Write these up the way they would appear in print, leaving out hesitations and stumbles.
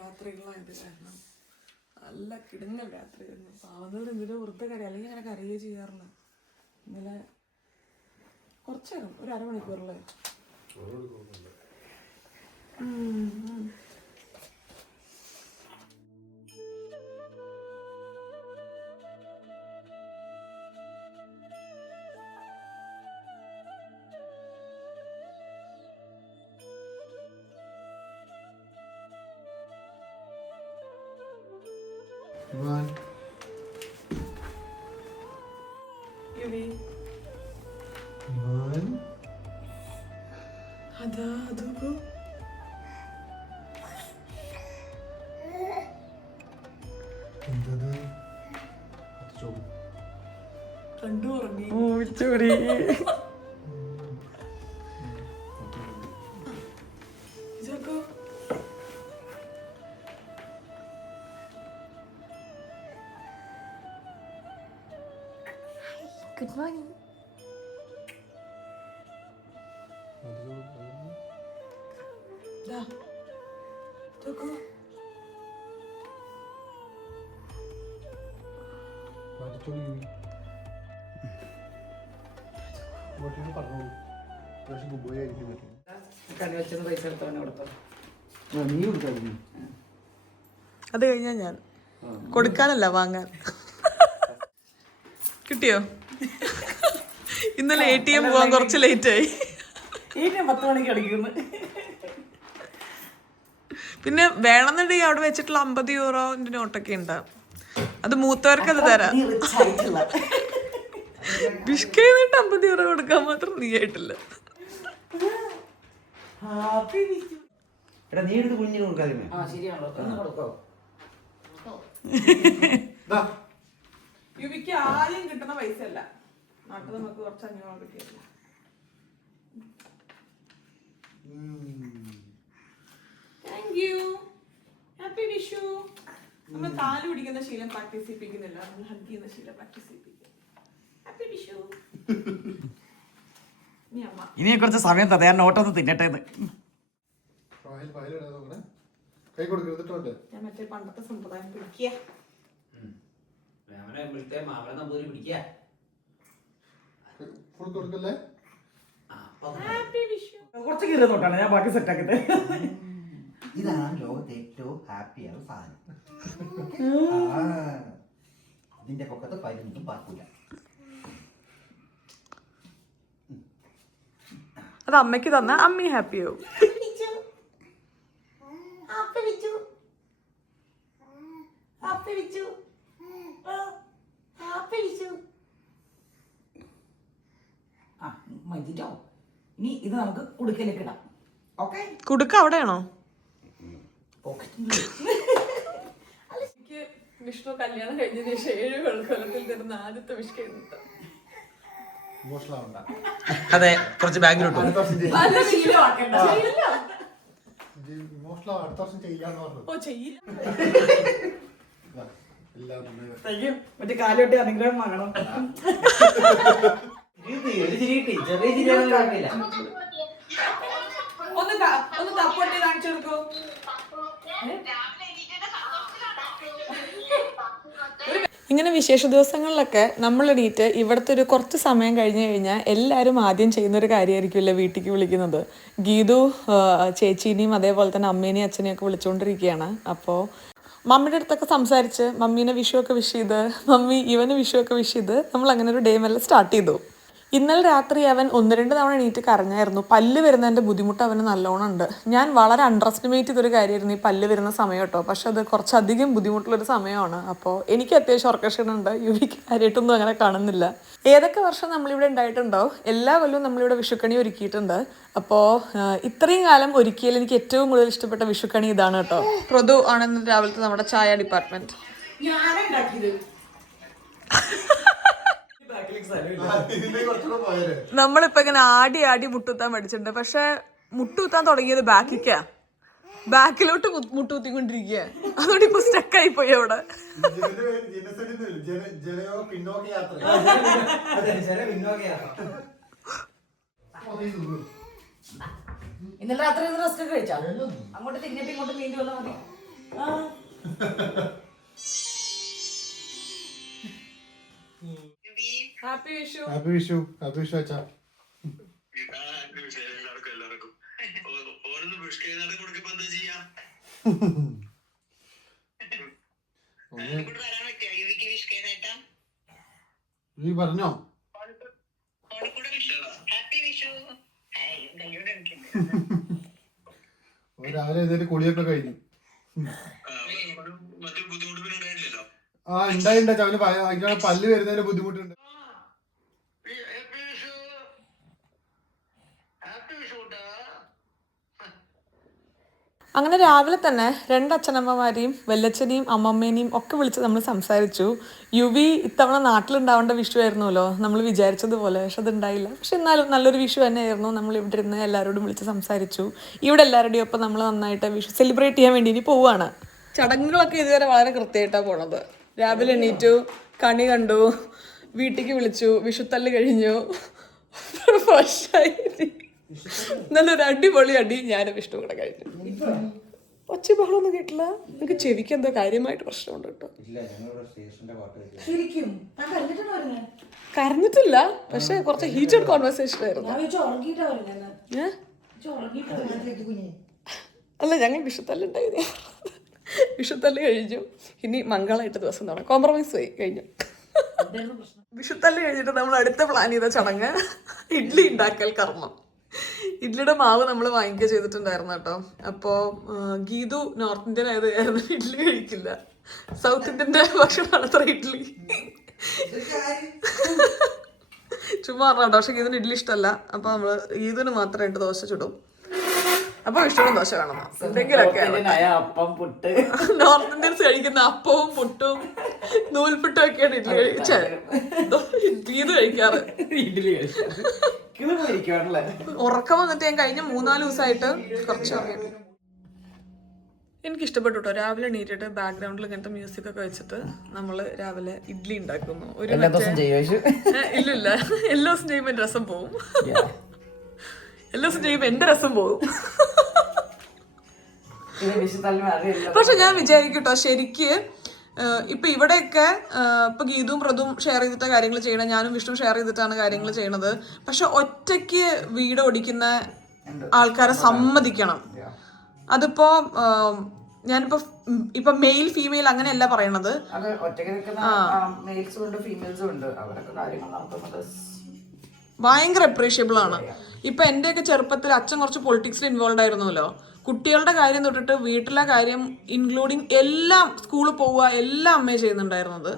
രാത്രികളായത് കാരണം നല്ല കിടുങ്ങൽ രാത്രിയായിരുന്നു. പാവന്നോട് എന്തിനും വൃദ്ധ കറി, അല്ലെങ്കിൽ അങ്ങനെ കറിയേ ചെയ്യാറില്ല. ഇന്നലെ കുറച്ച് നേരം, ഒരു അരമണിക്കൂറല്ലേ. അതാ അതോ കണ്ടു ഉറങ്ങി. Good morning. Da. Tuku. അത് കഴിഞ്ഞാ ഞാൻ കൊടുക്കാനല്ല, വാങ്ങാൻ. കിട്ടിയോ? ഇന്നലെ ATM പോവാൻ കുറച്ച് ലേറ്റ് ആയി. 10 മണിക്ക് അടിക്കുന്നു. പിന്നെ വേണമെന്നുണ്ടെങ്കിൽ അവിടെ വെച്ചിട്ടുള്ള 50 യൂറോന്റെ നോട്ടൊക്കെ ഉണ്ട്. അത് മൂത്തവർക്ക് അത് തരാം. ബിഷ്കൈന്നിട്ട് 50 യൂറോ കൊടുക്കാൻ മാത്രം നീ ആയിട്ടില്ല. യുവിക്ക് ആദ്യം കിട്ടുന്ന പൈസ അല്ല, നാട്ടിൽ നമുക്ക് കുറച്ച് 500 കിട്ടിയില്ല. Thank you. ഹാപ്പി വിഷു. നമ്മൾ കാല് പിടിക്കുന്ന ശീലം പ്രാക്ടീസ് ചെയ്യിപ്പിക്കുന്നില്ല, നമ്മൾ ഹഗ് ചെയ്യുന്ന ശീലം പ്രാക്ടീസ് ചെയ്യിപ്പിക്കും. ഹാപ്പി വിഷു. ഇനി കുറച്ച് സമയം തന്നെ ഞാൻ നോട്ടൊന്ന് തിന്നട്ടെ. ഞാൻ മറ്റേ പണ്ടത്തെ സമ്പ്രദായം പിടിക്കുക. കുറച്ച് കീറി നോട്ടാണ്, ഞാൻ ബാക്കി സെറ്റ് ആക്കിട്ട്. ഇതാണ് ലോകത്തെ ഏറ്റവും ഹാപ്പിയാണ് സാധനം. ഇതിന്റെ പൊക്കത്ത് പൈലൊന്നും പാർക്കില്ല. അത് അമ്മയ്ക്ക് തന്ന അമ്മി ഹാപ്പി ആവും. ഇനി ഇത് നമുക്ക് കുടുക്കലേക്ക് ഇടാം. ഓക്കെ, കുടുക്ക അവിടെയാണോ? എനിക്ക് വിഷ്ണു കല്യാണം കഴിഞ്ഞതിന് ശേഷം 7 കൊല്ലത്തിൽ തരുന്ന ആദ്യത്തെ വിഷ്ണു. അതെ, കുറച്ച് ബാങ്കിലോട്ട് മറ്റേ കാലോട്ട് അനുഗ്രഹം വാങ്ങണം. ഒന്ന് തപ്പൊട്ടി കാണിച്ചു കൊടുക്കൂ. ഇങ്ങനെ വിശേഷ ദിവസങ്ങളിലൊക്കെ നമ്മൾ എണീറ്റ് ഇവിടുത്തെ ഒരു കുറച്ച് സമയം കഴിഞ്ഞ് കഴിഞ്ഞാൽ എല്ലാവരും ആദ്യം ചെയ്യുന്നൊരു കാര്യമായിരിക്കുമല്ലോ വീട്ടിലേക്ക് വിളിക്കുന്നത്. ഗീതു ചേച്ചീനെയും അതേപോലെ തന്നെ അമ്മേനെയും അച്ഛനെയും ഒക്കെ വിളിച്ചുകൊണ്ടിരിക്കുകയാണ്. അപ്പോൾ മമ്മിയുടെ അടുത്തൊക്കെ സംസാരിച്ച് മമ്മീനെ വിഷുവൊക്കെ വിഷ് ചെയ്ത്, മമ്മി ഇവന് വിഷുവൊക്കെ വിഷ് ചെയ്ത് നമ്മൾ അങ്ങനെ ഒരു ഡേ മെല്ലെ സ്റ്റാർട്ട് ചെയ്തു. ഇന്നലെ രാത്രി അവൻ 1-2 തവണ എണീറ്റ് കരഞ്ഞായിരുന്നു. പല്ല് വരുന്നതിൻ്റെ ബുദ്ധിമുട്ട് അവന് നല്ലോണം ഉണ്ട്. ഞാൻ വളരെ അണ്ടർ എസ്റ്റിമേറ്റ് ചെയ്തൊരു കാര്യമായിരുന്നു ഈ പല്ല് വരുന്ന സമയം കേട്ടോ. പക്ഷെ അത് കുറച്ചധികം ബുദ്ധിമുട്ടുള്ളൊരു സമയമാണ്. അപ്പോൾ എനിക്ക് അത്യാവശ്യം ഉറക്കക്ഷീണമുണ്ട്. യുവിക്ക് കാര്യമായിട്ടൊന്നും അങ്ങനെ കാണുന്നില്ല. ഏതൊക്കെ വർഷം നമ്മളിവിടെ ഉണ്ടായിട്ടുണ്ടോ എല്ലാ കൊല്ലവും നമ്മളിവിടെ വിഷുക്കണി ഒരുക്കിയിട്ടുണ്ട്. അപ്പോൾ ഇത്രയും കാലം ഒരുക്കിയാൽ എനിക്ക് ഏറ്റവും കൂടുതൽ ഇഷ്ടപ്പെട്ട വിഷുക്കണി ഇതാണ് കേട്ടോ. പ്രൊതു ആണെന്ന് രാവിലത്തെ നമ്മുടെ ചായ ഡിപ്പാർട്ട്മെന്റ്. നമ്മളിപ്പോ ഇങ്ങനെ ആടി ആടി മുട്ടുത്താൻ പഠിച്ചിട്ടുണ്ട്. പക്ഷെ മുട്ടുത്താൻ തുടങ്ങിയത് ബാക്കിലോട്ട് മുട്ടുകുത്തിക്കൊണ്ടിരിക്കുക. അതുകൊണ്ട് ഇപ്പൊ സ്റ്റക്കായി പോയി അവിടെ. ഇന്നലെ രാത്രി റസ്ക് കഴിച്ചാ അങ്ങോട്ട് തിരിഞ്ഞിട്ട് ഇങ്ങോട്ട് നീന്തി വന്നാൽ മതി. Happy Vishu. Happy Vishu. Happy Vishu അച്ഛാ. നീ പറഞ്ഞോ? രാവിലെ ഏതായാലും കുളിയൊക്കെ കഴിഞ്ഞു. ആ ഉണ്ടായിട്ടുണ്ട്. അവന് പല്ല് വരുന്നതിന് ബുദ്ധിമുട്ടുണ്ട്. അങ്ങനെ രാവിലെ തന്നെ 2 അച്ഛനമ്മമാരെയും വല്യച്ഛനെയും അമ്മമ്മേനെയും ഒക്കെ വിളിച്ച് നമ്മൾ സംസാരിച്ചു. യുവി ഇത്തവണ നാട്ടിലുണ്ടാവേണ്ട വിഷു ആയിരുന്നല്ലോ നമ്മൾ വിചാരിച്ചതുപോലെ. പക്ഷെ അതുണ്ടായില്ല. പക്ഷെ എന്നാലും നല്ലൊരു വിഷു തന്നെയായിരുന്നു. നമ്മൾ ഇവിടെ ഇരുന്ന് എല്ലാവരോടും വിളിച്ച് സംസാരിച്ചു. ഇവിടെ എല്ലാവരുടെയും ഒപ്പം നമ്മൾ നന്നായിട്ട് വിഷു സെലിബ്രേറ്റ് ചെയ്യാൻ വേണ്ടി ഇനി പോവുകയാണ്. ചടങ്ങുകളൊക്കെ ഇതുവരെ വളരെ കൃത്യമായിട്ടാണ് പോണത്. രാവിലെ എണീറ്റു, കണി കണ്ടു, വീട്ടിലേക്ക് വിളിച്ചു, വിഷുത്തല്ല് കഴിഞ്ഞു. നല്ലൊരു അടിപൊളി അടി ഞാനും വിഷ്ണു കൂടെ കഴിഞ്ഞു. ഒച്ച ബഹളമൊന്നും കേട്ടില്ല. എനിക്ക് ചെവിക്ക് എന്തോ കാര്യമായിട്ട് പ്രശ്നമുണ്ട് കേട്ടോ. കരഞ്ഞിട്ടില്ല, പക്ഷെ കുറച്ച് ഹീറ്റഡ് കോൺവെർസേഷൻ ആയിരുന്നു. അല്ല, ഞങ്ങൾ വിഷുത്തല്ലുണ്ടായിരുന്നു. വിഷുത്തല്ല് കഴിഞ്ഞു. ഇനി മംഗളമായിട്ട് ദിവസം തുടങ്ങാം. കോംപ്രമൈസ് ആയി കഴിഞ്ഞു. വിഷുത്തല്ല് കഴിഞ്ഞിട്ട് നമ്മൾ അടുത്ത പ്ലാൻ ചെയ്ത ചടങ്ങ് ഇഡ്ഡലി ഉണ്ടാക്കൽ കർമ്മം. ഇഡ്ലിയുടെ മാവ് നമ്മൾ വാങ്ങിക്കുക ചെയ്തിട്ടുണ്ടായിരുന്നു കേട്ടോ. അപ്പോൾ ഗീതു നോർത്ത് ഇന്ത്യൻ ആയത് കാരണം ഇഡ്ഡലി കഴിക്കില്ല. സൗത്ത് ഇന്ത്യൻ്റെ ഭക്ഷണമാണ് അത്ര ഇഡ്ഡലി. ചുമ്മാ പറഞ്ഞോ. പക്ഷെ ഗീതുവിന് ഇഡ്ഡലി ഇഷ്ടമല്ല. അപ്പോൾ നമ്മൾ ഗീതുവിന് മാത്രം 2 ദോശ ചുടും. അപ്പൊ വിഷ്ണുവിന് ദോശ വേണം. എന്തെങ്കിലൊക്കെ നോർത്ത് ഇന്ത്യൻസ് കഴിക്കുന്ന അപ്പവും പുട്ടും നൂൽപുട്ടും ഒക്കെയാണ് ഇഡ്ഡലി കഴിച്ചാൽ ഗീതു കഴിക്കാറ്. ഉറക്കം വന്നിട്ട് ഞാൻ കഴിഞ്ഞ 3-4 ദിവസമായിട്ട് കുറച്ച് ഉറങ്ങി. എനിക്ക് ഇഷ്ടപ്പെട്ടു കേട്ടോ. രാവിലെ എണീറ്റിട്ട് ബാക്ക്ഗ്രൗണ്ടിൽ ഇങ്ങനത്തെ മ്യൂസിക് ഒക്കെ വെച്ചിട്ട് നമ്മള് രാവിലെ ഇഡ്ഡലി ഉണ്ടാക്കുന്നു. ഇല്ലില്ല, എല്ലാ ദിവസം ചെയ്യുമ്പോൾ എന്റെ രസം പോവും. എല്ലാ ദിവസം ചെയ്യുമ്പോൾ എന്റെ രസം പോവും. പക്ഷെ ഞാൻ വിചാരിക്കട്ടോ, ശരിക്ക് ഇപ്പൊ ഇവിടെയൊക്കെ ഇപ്പൊ ഗീതുവും പ്രതും ഷെയർ ചെയ്തിട്ട കാര്യങ്ങൾ ചെയ്യണം, ഞാനും വിഷ്ണു ഷെയർ ചെയ്തിട്ടാണ് കാര്യങ്ങൾ ചെയ്യണത്. പക്ഷെ ഒറ്റയ്ക്ക് വീട് ഓടിക്കുന്ന ആൾക്കാരെ സമ്മതിക്കണം. അതിപ്പോ ഞാനിപ്പോ ഇപ്പൊ മെയിൽ ഫീമെയിൽ അങ്ങനെയല്ല പറയണത്. ഭയങ്കര അപ്രീഷിയബിൾ ആണ്. ഇപ്പൊ എന്റെയൊക്കെ ചെറുപ്പത്തിൽ അച്ഛൻ കുറച്ച് പൊളിറ്റിക്സിൽ ഇൻവോൾവ് ആയിരുന്നല്ലോ. കുട്ടികളുടെ കാര്യം തൊട്ടിട്ട് വീട്ടിലെ കാര്യം ഇൻക്ലൂഡിങ് എല്ലാം, സ്കൂളിൽ പോവുക എല്ലാം അമ്മയെ ചെയ്യുന്നുണ്ടായിരുന്നത്.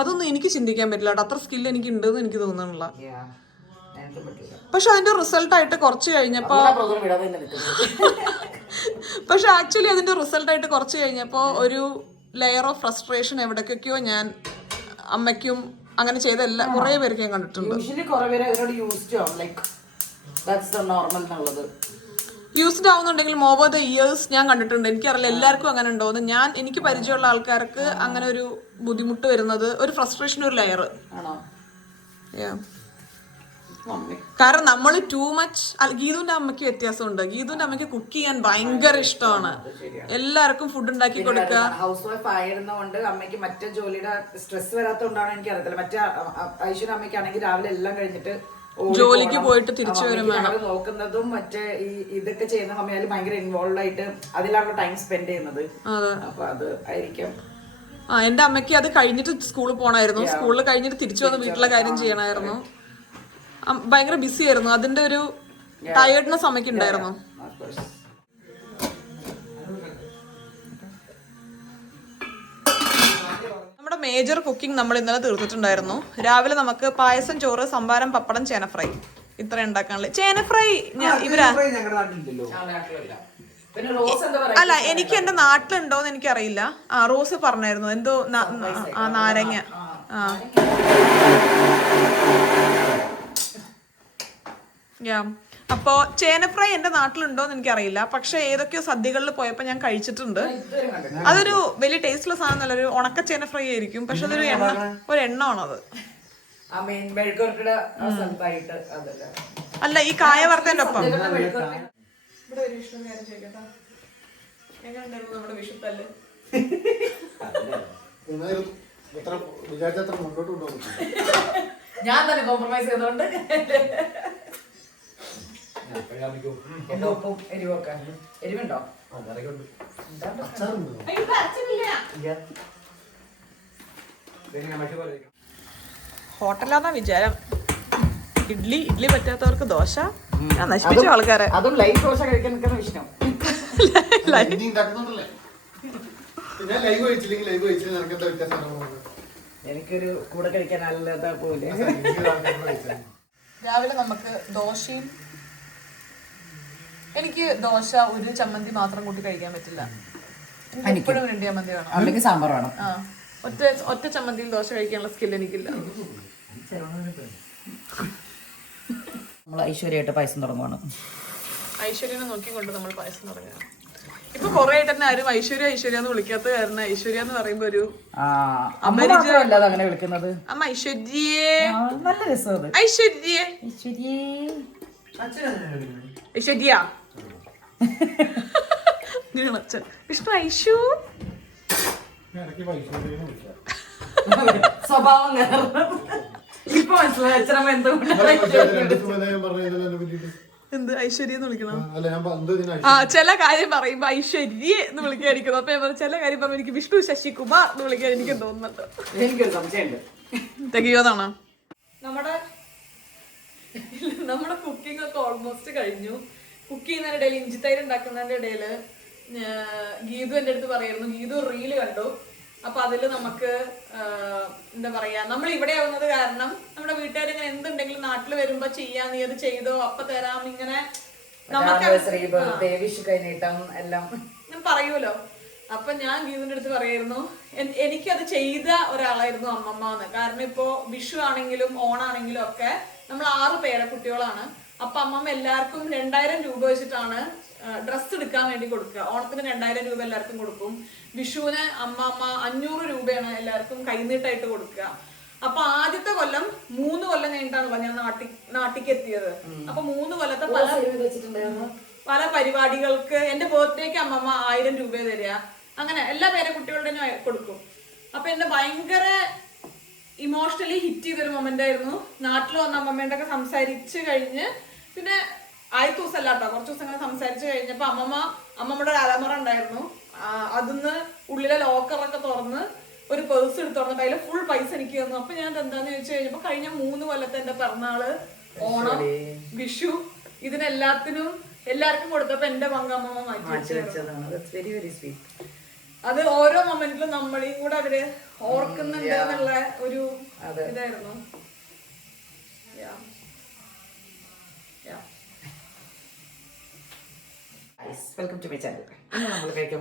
അതൊന്നും എനിക്ക് ചിന്തിക്കാൻ പറ്റില്ല കേട്ടോ. അത്ര സ്കിൽ എനിക്ക് ഉണ്ടെന്ന് എനിക്ക് തോന്നുന്നില്ല. പക്ഷെ അതിന്റെ റിസൾട്ടായിട്ട് കുറച്ച് കഴിഞ്ഞപ്പോ ആക്ച്വലി അതിന്റെ റിസൾട്ടായിട്ട് കുറച്ച് കഴിഞ്ഞപ്പോ ഒരു ലെയർ ഓഫ് ഫ്രസ്ട്രേഷൻ എവിടേക്കൊക്കെയോ ഞാൻ അമ്മയ്ക്കും അങ്ങനെ ചെയ്ത എല്ലാ കുറെ പേർക്ക് ഞാൻ കണ്ടിട്ടുണ്ട്. യൂസ്ഡ് ആവുന്നുണ്ടെങ്കിൽ ഓവർ ദ ഇയേഴ്സ് ഞാൻ കണ്ടിട്ടുണ്ട്. എനിക്കറിയില്ല എല്ലാവർക്കും അങ്ങനെ ഉണ്ടോന്ന്. എനിക്ക് പരിചയമുള്ള ആൾക്കാർക്ക് അങ്ങനെ ഒരു ബുദ്ധിമുട്ട് വരുന്നത്, ഒരു ഫ്രസ്ട്രേഷൻ, ഒരു ലെയർ. കാരണം നമ്മൾ ടൂ മച്ച്. ഗീതുവിന്റെ അമ്മയ്ക്ക് വ്യത്യാസമുണ്ട്. ഗീതുവിന്റെ അമ്മയ്ക്ക് കുക്ക് ചെയ്യാൻ ഭയങ്കര ഇഷ്ടമാണ്. എല്ലാവർക്കും ഫുഡ് ഉണ്ടാക്കി കൊടുക്കുക. ഹൗസ് വൈഫ് ആയിരുന്നതുകൊണ്ട് അമ്മയ്ക്ക് മറ്റേ ജോലിയുടെ സ്ട്രെസ് വരാത്തതുകൊണ്ടാണ് എനിക്ക് അറിയത്തില്ല. മറ്റേ ഐശ്വര്യ അമ്മയ്ക്കാണെങ്കിൽ രാവിലെ എല്ലാം കഴിഞ്ഞിട്ട് ജോലിക്ക് പോയിട്ട് തിരിച്ചു വരും വേണം. നോക്കുന്നതും മറ്റേ ഇതൊക്കെ ചെയ്യുന്ന അമ്മയാലും ഭയങ്കര ഇൻവോൾവ് ആയിട്ട് അതിലാണ് ടൈം സ്പെൻഡ് ചെയ്യുന്നത്. അപ്പൊ അത് ആയിരിക്കും. എന്റെ അമ്മയ്ക്ക് അത് കഴിഞ്ഞിട്ട് സ്കൂളിൽ പോകണമായിരുന്നു. സ്കൂളിൽ കഴിഞ്ഞിട്ട് തിരിച്ചു വന്ന് വീട്ടിലെ കാര്യം ചെയ്യണമായിരുന്നു. ഭയങ്കര ബിസി ആയിരുന്നു, അതിന്റെ ഒരു ടയർഡ്നെസ് അമ്മയ്ക്ക് ഉണ്ടായിരുന്നു. നമ്മുടെ മേജർ കുക്കിംഗ് നമ്മൾ ഇന്നലെ തീർത്തിട്ടുണ്ടായിരുന്നു. രാവിലെ നമുക്ക് പായസം, ചോറ്, സംഭാരം, പപ്പടം, ചേന ഫ്രൈ ഇത്ര ഉണ്ടാക്കാനുള്ള. ചേന ഫ്രൈ ഇവരാ അല്ല, എനിക്ക് എന്റെ നാട്ടിലുണ്ടോന്ന് എനിക്കറിയില്ല. ആ റോസ് പറഞ്ഞായിരുന്നു എന്തോ നാരങ്ങ. അപ്പോ ചേന ഫ്രൈ എന്റെ നാട്ടിലുണ്ടോന്ന് എനിക്കറിയില്ല, പക്ഷെ ഏതൊക്കെയോ സദ്യകളിൽ പോയപ്പോ ഞാൻ കഴിച്ചിട്ടുണ്ട്. അതൊരു വലിയ ടേസ്റ്റുള്ള സാധനം അല്ല, ഒരു ഉണക്ക ചേന ഫ്രൈ ആയിരിക്കും, പക്ഷെ അതൊരു എണ്ണമാണത്. അല്ല, ഈ കായ വറുത്തതിന്റെ ഒപ്പം. ഞാൻ തന്നെ കോംപ്രമൈസ് ചെയ്തോണ്ട് എന്റെ ഉപ്പും എരിവൊക്കെ. എരിവുണ്ടോ? ഹോട്ടലാന്നാ വിചാരം. ഇഡ്ലി പറ്റാത്തവർക്ക് ദോശ. ഞാൻ നശിപ്പിച്ച ആൾക്കാരെ. അതും ലൈവ് ദോശ കഴിക്കാൻ ഇഷ്ടം. എനിക്കൊരു കൂടെ കഴിക്കാൻ അല്ലാതെ പോലെ. രാവിലെ നമുക്ക് ദോശയും, എനിക്ക് ദോശ ഒരു ചമ്മന്തി മാത്രം കൂട്ടി കഴിക്കാൻ പറ്റില്ല. എപ്പോഴും 2 ചമ്മന്തി വേണം, അല്ലെങ്കിൽ സാമ്പാർ വേണം. ഒറ്റ ചമ്മന്തിയിൽ ദോശ കഴിക്കാനുള്ള സ്കിൽ എനിക്കില്ല. നമ്മൾ ഐശ്വര്യമായിട്ട് പായസം തുടങ്ങുവാണ്. ഐശ്വര്യനെ നോക്കിക്കൊണ്ട് നമ്മൾ പായസം തുടങ്ങുക. ഇപ്പൊ കൊറേ ആയിട്ട് തന്നെ ആരും ഐശ്വര്യ എന്ന് വിളിക്കാത്ത കാരണം ഐശ്വര്യ എന്ന് പറയുമ്പോ ഒരു അമരിച്ചല്ലാതെ അങ്ങനെ വിളിക്കുന്നത്. അമ്മ ഐശ്വര്യേ, നല്ല രസം. ഐശ്വര്യേ ഐശ്വര്യ വിഷ്ണു ഐശു സ്വഭാവം ഇപ്പൊ മനസ്സിലായി അച്ഛനമ്മ എന്ത് ഐശ്വര്യ എന്ന് വിളിക്കണം. ആ ചില കാര്യം പറയുമ്പോ ഐശ്വര്യ എന്ന് വിളിക്കാതിരിക്കുന്നു. അപ്പൊ ഞാൻ പറഞ്ഞു ചില കാര്യം പറയുമ്പോ എനിക്ക് വിഷ്ണു ശശികുമാർ എന്ന് വിളിക്കാൻ എനിക്ക് തോന്നുന്നുണ്ട്. എനിക്കൊരു സംശയമുണ്ട്. തികയോന്നാണോ? നമ്മുടെ കുക്കിംഗ് ഒക്കെ ഓൾമോസ്റ്റ് കഴിഞ്ഞു. കുക്ക് ചെയ്യുന്നതിന്റെ ഇടയിൽ, ഇഞ്ചിത്തൈര് ഉണ്ടാക്കുന്നതിന്റെ ഇടയില് ഗീതു എന്റെ അടുത്ത് പറയായിരുന്നു, ഗീതു റീല് കണ്ടു. അപ്പൊ അതില് നമുക്ക് എന്താ പറയാ, നമ്മൾ ഇവിടെ ആവുന്നത് കാരണം നമ്മുടെ വീട്ടുകാർ ഇങ്ങനെ എന്തുണ്ടെങ്കിലും നാട്ടിൽ വരുമ്പോ ചെയ്യാ, നീ അത് ചെയ്തോ, അപ്പൊ തരാം, ഇങ്ങനെ നമുക്ക് ഞാൻ പറയൂലോ. അപ്പൊ ഞാൻ ഗീതുവിന്റെ അടുത്ത് പറയായിരുന്നു, എനിക്കത് ചെയ്ത ഒരാളായിരുന്നു അമ്മമ്മ എന്ന്. കാരണം ഇപ്പോ വിഷു ആണെങ്കിലും ഓണാണെങ്കിലും ഒക്കെ നമ്മൾ 6 പേരക്കുട്ടികളാണ്. അപ്പൊ അമ്മമ്മ എല്ലാവർക്കും 2000 രൂപ വെച്ചിട്ടാണ് ഡ്രസ്സ് എടുക്കാൻ വേണ്ടി കൊടുക്കുക. ഓണത്തിന് 2000 രൂപ എല്ലാവർക്കും കൊടുക്കും. വിഷുവിന് അമ്മമ്മ 500 രൂപയാണ് എല്ലാവർക്കും കൈനീട്ടായിട്ട് കൊടുക്കുക. അപ്പൊ ആദ്യത്തെ കൊല്ലം 3 കൊല്ലം കഴിഞ്ഞിട്ടാണല്ലോ ഞാൻ നാട്ടിക്ക് എത്തിയത്. അപ്പൊ 3 കൊല്ലത്തെ പല പരിപാടികൾക്ക് എന്റെ ബർത്ത്ഡേക്ക് അമ്മമ്മ 1000 രൂപ തരിക. അങ്ങനെ എല്ലാ പേരക്കുട്ടികളുടെയും കൊടുക്കും. അപ്പൊ എന്നെ ഭയങ്കര ഇമോഷണലി ഹിറ്റ് ചെയ്തൊരു മൊമെന്റ് ആയിരുന്നു. നാട്ടിൽ വന്ന അമ്മമ്മേന്റെ ഒക്കെ സംസാരിച്ച് കഴിഞ്ഞ്, പിന്നെ ആദ്യത്തെ ദിവസം അല്ല കേട്ടോ, കുറച്ച് ദിവസം അങ്ങനെ സംസാരിച്ച് കഴിഞ്ഞപ്പോ അമ്മമ്മയുടെ ഒരു അലമുറ ഉണ്ടായിരുന്നു. അതിന്ന് ഉള്ളിലെ ലോക്കറൊക്കെ തുറന്ന് ഒരു പേഴ്സ് എടുത്ത് തുറന്നിട്ട് അതിൽ ഫുൾ പൈസ എനിക്ക് തന്നു. അപ്പൊ ഞാൻ എന്താന്ന് ചോദിച്ചു കഴിഞ്ഞപ്പോ കഴിഞ്ഞ 3 കൊല്ലത്തെ എന്റെ പിറന്നാള്, ഓണം, വിഷു, ഇതിനെല്ലാത്തിനും എല്ലാവർക്കും കൊടുത്തപ്പോ എന്റെ പങ്ക് അമ്മമ്മ മാറ്റി വെച്ചതാണ്. അത് ഓരോ മൊമെന്റിലും നമ്മളെയും കൂടെ അവര് ഓർക്കുന്നുണ്ട് എന്നുള്ള ഒരു ഇതായിരുന്നു. Welcome to my channel. ഇന്ന് നമ്മൾ കഴിക്കാൻ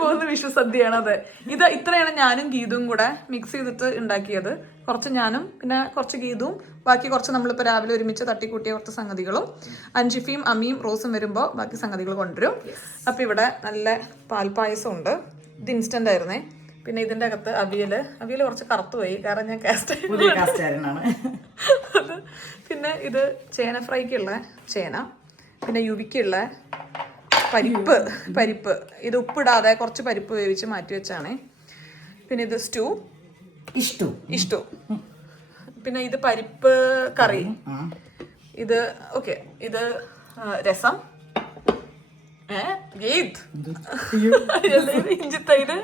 പോകുന്നത് വിഷുസദ്യയാണ്. അതെ, ഇത് ഇത്രയാണ് ഞാനും ഗീതും കൂടെ മിക്സ് ചെയ്തിട്ട് ഉണ്ടാക്കിയത്. കുറച്ച് ഞാനും പിന്നെ കുറച്ച് ഗീതും, ബാക്കി കുറച്ച് നമ്മളിപ്പോൾ രാവിലെ ഒരുമിച്ച് തട്ടിക്കൂട്ടിയ കുറച്ച് സംഗതികളും, അൻഷിഫയും അമ്മിയും റോസും വരുമ്പോൾ ബാക്കി സംഗതികൾ കൊണ്ടുവരും. അപ്പം ഇവിടെ നല്ല പാൽപ്പായസം ഉണ്ട്. ഇത് ഇൻസ്റ്റന്റ് ആയിരുന്നേ. പിന്നെ ഇതിൻ്റെ അകത്ത് അവിയൽ കുറച്ച് കറുത്തുപോയി, കാരണം ഞാൻ കാസ്റ്റാണ്. പിന്നെ ഇത് ചേന ഫ്രൈക്കുള്ള ചേന, പിന്നെ യുവിക്കുള്ള പരിപ്പ് ഇത് ഉപ്പിടാതെ കുറച്ച് പരിപ്പ് വേവിച്ച് മാറ്റി വെച്ചാണ്. പിന്നെ ഇത് ഇഷ്ടു. പിന്നെ ഇത് പരിപ്പ് കറി. ഇത് ഓക്കെ, ഇത് രസം, ഇഞ്ചിത്തൈര്,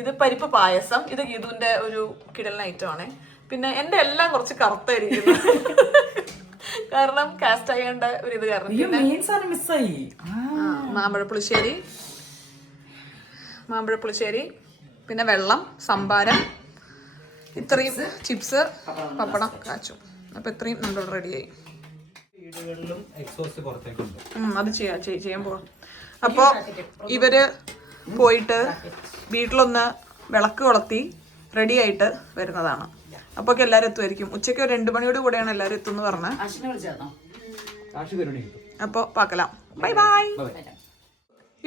ഇത് പരിപ്പ് പായസം. ഇത് ഗീതുവിന്റെ ഒരു കിടലൻ ഐറ്റം ആണ്. പിന്നെ എന്റെ എല്ലാം കുറച്ച് കറുത്തായിരിക്കുന്നു, കാരണം കാസ്റ്റ് ആയേണ്ട ഒരു ഇത് കാരണം. മാമ്പഴ പുളിശ്ശേരി, പിന്നെ വെള്ളം, സംഭാരം, ഇത്രയും ചിപ്സ്, പപ്പടം കാച്ചു. അപ്പൊ ഇത്രയും നമ്മുടെ റെഡിയായി. അത് ചെയ്യാൻ പോവാം. അപ്പൊ ഇവര് പോയിട്ട് വീട്ടിലൊന്ന് വിളക്ക് കൊളുത്തി റെഡി ആയിട്ട് വരുന്നതാണ്. അപ്പൊ എല്ലാരും എത്തുമായിരിക്കും. ഉച്ചയ്ക്ക് 2 മണിയോട് കൂടെയാണ് എല്ലാരും എത്തുമെന്ന് പറഞ്ഞ്. അപ്പൊ പാക്കലാം. Bye bye.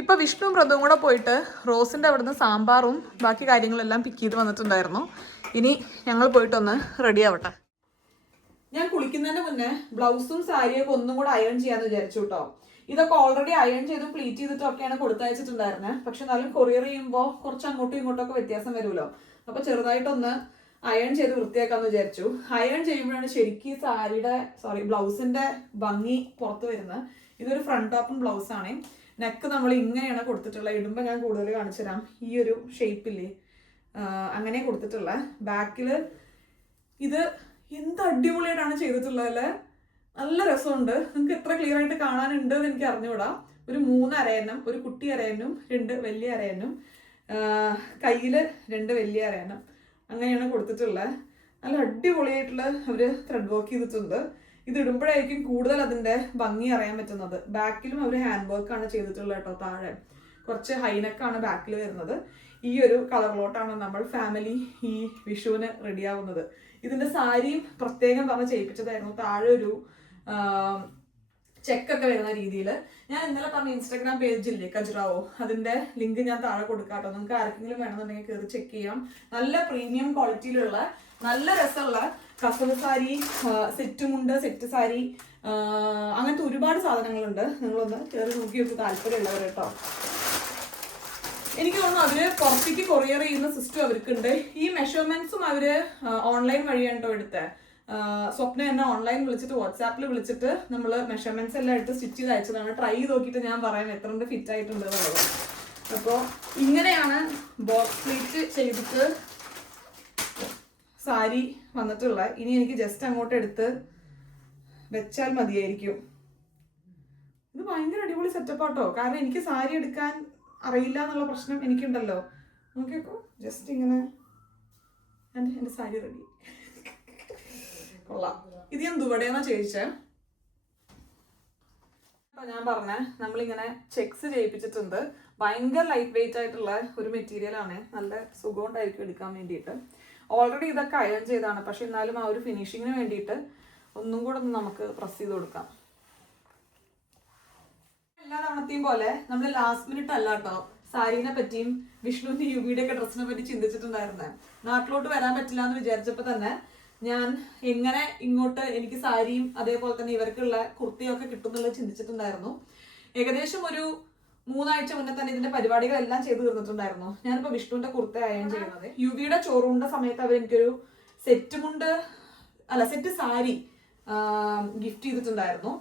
ഇപ്പൊ വിഷ്ണുവും വ്രതവും കൂടെ പോയിട്ട് റോസിന്റെ അവിടുന്ന് സാമ്പാറും ബാക്കി കാര്യങ്ങളെല്ലാം പിക്ക് ചെയ്ത് വന്നിട്ടുണ്ടായിരുന്നു. ഇനി ഞങ്ങൾ പോയിട്ടൊന്ന് റെഡി ആവട്ടെ. ഞാൻ കുളിക്കുന്നതിന് മുന്നേ ബ്ലൗസും സാരിയൊക്കെ ഒന്നും കൂടെ അയൺ ചെയ്യാന്ന് വിചാരിച്ചു കേട്ടോ. ഇതൊക്കെ ഓൾറെഡി അയൺ ചെയ്തും പ്ലീറ്റ് ചെയ്തിട്ടും ഒക്കെയാണ് കൊടുത്തയച്ചിട്ടുണ്ടായിരുന്നത്. പക്ഷെ എന്നാലും കൊറിയർ ചെയ്യുമ്പോൾ കുറച്ച് അങ്ങോട്ടും ഇങ്ങോട്ടും ഒക്കെ വ്യത്യാസം വരുമല്ലോ. അപ്പൊ ചെറുതായിട്ടൊന്ന് അയൺ ചെയ്ത് വൃത്തിയാക്കാന്ന് വിചാരിച്ചു. അയൺ ചെയ്യുമ്പോഴാണ് ശരിക്കും ബ്ലൗസിന്റെ ഭംഗി പുറത്ത് വരുന്നത്. ഇതൊരു ഫ്രണ്ട് ടോപ്പും ബ്ലൗസ് ആണ്. നെക്ക് നമ്മൾ ഇങ്ങനെയാണ് കൊടുത്തിട്ടുള്ളത്. ഇടുമ്പോൾ ഞാൻ കൂടുതൽ കാണിച്ചു തരാം. ഈ ഒരു ഷേപ്പില്ലേ, അങ്ങനെ കൊടുത്തിട്ടുള്ള. ബാക്കില് ഇത് എന്ത് അടിപൊളിയായിട്ടാണ് ചെയ്തിട്ടുള്ളത്. നല്ല രസമുണ്ട്. നിങ്ങൾക്ക് എത്ര ക്ലിയർ ആയിട്ട് കാണാനുണ്ട് എന്ന് എനിക്ക് അറിഞ്ഞുകൂടാ. ഒരു 3 അരയന്നം, ഒരു കുട്ടി അരയന്നും 2 വലിയ അരയന്നും, കയ്യില് 2 വലിയ അരയന്നം, അങ്ങനെയാണ് കൊടുത്തിട്ടുള്ളത്. നല്ല അടിപൊളിയായിട്ടുള്ള അവര് ത്രെഡ് വർക്ക് ചെയ്തിട്ടുണ്ട്. ഇത് ഇടുമ്പോഴായിരിക്കും കൂടുതൽ അതിന്റെ ഭംഗി അറിയാൻ പറ്റുന്നത്. ബാക്കിലും അവര് ഹാൻഡ് വർക്ക് ആണ് ചെയ്തിട്ടുള്ളത് കേട്ടോ. താഴെ കുറച്ച് ഹൈനെക്കാണ് ബാക്കിൽ വരുന്നത്. ഈ ഒരു കളറിലോട്ടാണ് നമ്മൾ ഫാമിലി ഈ വിഷുവിന് റെഡിയാവുന്നത്. ഇതിന്റെ സാരിയും പ്രത്യേകം പറഞ്ഞ് ചെയ്യിപ്പിച്ചതായിരുന്നു. താഴെ ഒരു ചെക്കൊക്കെ വരുന്ന രീതിയിൽ. ഞാൻ ഇന്നലെ പറഞ്ഞ ഇൻസ്റ്റാഗ്രാം പേജില്ലേ കജുറാവോ, അതിന്റെ ലിങ്ക് ഞാൻ താഴെ കൊടുക്കാട്ടോ. നിങ്ങൾക്ക് ആർക്കെങ്കിലും വേണമെന്നുണ്ടെങ്കിൽ കയറി ചെക്ക് ചെയ്യാം. നല്ല പ്രീമിയം ക്വാളിറ്റിയിലുള്ള നല്ല രസമുള്ള കസവ് സാരി, സെറ്റുമുണ്ട്, സെറ്റ് സാരി, അങ്ങനത്തെ ഒരുപാട് സാധനങ്ങളുണ്ട്. നിങ്ങളൊന്ന് കയറി നോക്കി നോക്കി താല്പര്യമുള്ളവർ കേട്ടോ. എനിക്ക് തോന്നുന്നു അവര് പുറത്തേക്ക് കൊറിയർ ചെയ്യുന്ന സിസ്റ്റം അവർക്കുണ്ട്. ഈ മെഷർമെന്റ്സും അവര് ഓൺലൈൻ വഴിയാണ് കേട്ടോ എടുത്തത്. സ്വപ്ന എന്നെ ഓൺലൈൻ വിളിച്ചിട്ട് വാട്സാപ്പിൽ വിളിച്ചിട്ട് നമ്മൾ മെഷർമെന്റ്സ് എല്ലാം എടുത്ത് സ്റ്റിച്ച് ചെയ്ത് അയച്ചതാണ്. ട്രൈ ചെയ്ത് നോക്കിയിട്ട് ഞാൻ പറയാം എത്ര ഫിറ്റ് ആയിട്ടുണ്ട് എന്നുള്ളത്. അപ്പോൾ ഇങ്ങനെയാണ് ബോക്സ് പ്ലീറ്റ് ചെയ്തിട്ട് സാരി വന്നിട്ടുള്ളത്. ഇനി എനിക്ക് ജസ്റ്റ് അങ്ങോട്ട് എടുത്ത് വെച്ചാൽ മതിയായിരിക്കും. ഇത് ഭയങ്കര അടിപൊളി സെറ്റപ്പാട്ടോ. കാരണം എനിക്ക് സാരി എടുക്കാൻ അറിയില്ല എന്നുള്ള പ്രശ്നം എനിക്കുണ്ടല്ലോ. നോക്കിയേക്കോ, ജസ്റ്റ് ഇങ്ങനെ എൻ്റെ സാരി റെഡി. കൊള്ളാം. ഇത് ഞാൻ ദുബടേന്നാ ചോദിച്ചേ. അപ്പൊ ഞാൻ പറഞ്ഞേ നമ്മളിങ്ങനെ ചെക്സ് ചെയ്യിപ്പിച്ചിട്ടുണ്ട്. ഭയങ്കര ലൈറ്റ് വെയിറ്റ് ആയിട്ടുള്ള ഒരു മെറ്റീരിയൽ ആണ്. നല്ല സുഖമുണ്ടായിരിക്കും എടുക്കാൻ വേണ്ടിയിട്ട്. ഓൾറെഡി ഇതൊക്കെ അയൺ ചെയ്താണ്. പക്ഷെ എന്നാലും ആ ഒരു ഫിനിഷിങ്ങിന് വേണ്ടിയിട്ട് ഒന്നും കൂടെ ഒന്ന് നമുക്ക് പ്രസ് ചെയ്ത് കൊടുക്കാം. എല്ലാ തവണത്തെയും പോലെ നമ്മൾ ലാസ്റ്റ് മിനിറ്റ് അല്ല കേട്ടോ സാരീനെ പറ്റിയും വിഷ്ണുവിന്റെ യുവിയുടെ ഒക്കെ ഡ്രസ്സിനെ പറ്റി ചിന്തിച്ചിട്ടുണ്ടായിരുന്നേ. നാട്ടിലോട്ട് വരാൻ പറ്റില്ല എന്ന് വിചാരിച്ചപ്പോ തന്നെ ഞാൻ എങ്ങനെ ഇങ്ങോട്ട് എനിക്ക് സാരിയും അതേപോലെ തന്നെ ഇവർക്കുള്ള കുർത്തിയൊക്കെ കിട്ടുന്നുള്ളത് ചിന്തിച്ചിട്ടുണ്ടായിരുന്നു. ഏകദേശം ഒരു 3 ആഴ്ച മുന്നേ തന്നെ ഇതിന്റെ പരിപാടികളെല്ലാം ചെയ്തു തീർന്നിട്ടുണ്ടായിരുന്നു. ഞാനിപ്പോ വിഷ്ണുവിന്റെ കുർത്ത അയൺ ചെയ്യുന്നത്. യുവിയുടെ ചോറൂണിന്റെ സമയത്ത് അവർ എനിക്കൊരു സെറ്റ് സാരി ഗിഫ്റ്റ് ചെയ്തിട്ടുണ്ടായിരുന്നു.